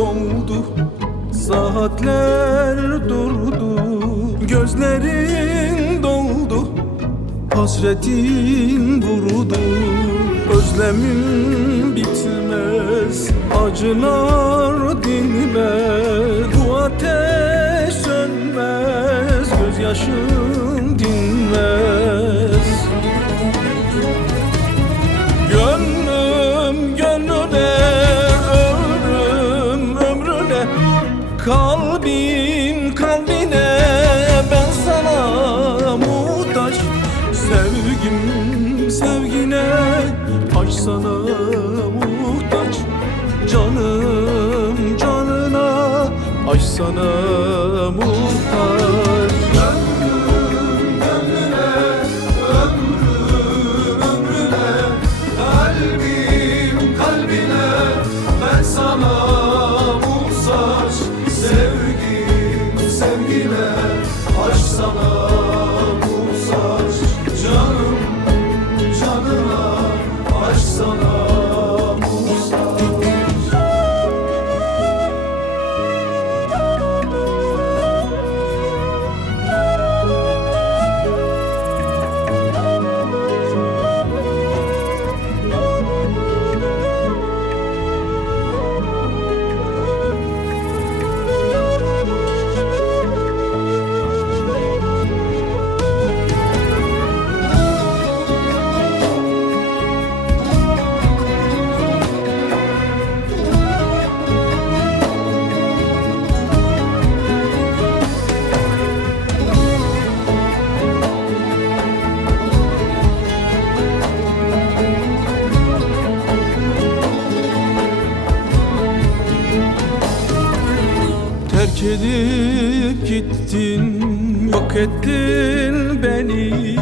oldu, saatler durdu, gözlerin doldu, hasretin vurdu. Özlemin bitmez, acılar dinmez, bu ateş sönmez, gözyaşım dinmez. Gönlüm gönlüne, ömrüm ömrüne, kalbim kalbine, ben sana muhtaç. Sevgim sevgine, aşk sana muhtaç. Canım canına, aşk sana muhtaç. Gönlüm gönlüne, ömrüm ömrüne, kalbim kalbine, ben sana muhtaç. Sevgim sevgine, aşk sana muhtaç. Canım canına, aşk sana muhtaç. Terk edip gittin, yok ettin beni.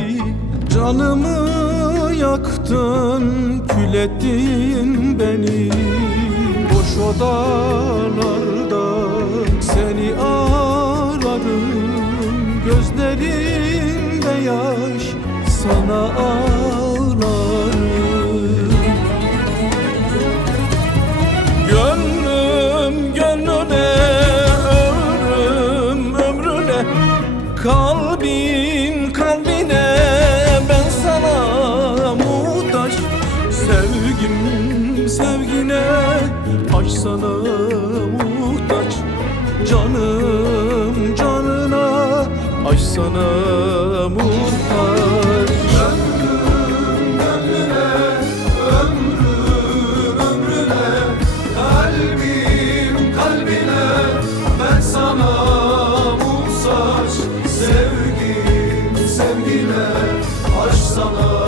Canımı yaktın, kül ettin beni. Boş odalarda seni ararım, gözlerimde yaş, sana ağlarım. Gönlüm gönlüne, kalbim kalbine, ben sana muhtaç. Sevgim sevgine, aşk sana muhtaç. Canım canına, aşk sana muhtaç. Gönlüm gönlüne, ömrüm ömrüne, kalbim kalbine, ben sana muhtaç. Sevgim sevgine, aşk sana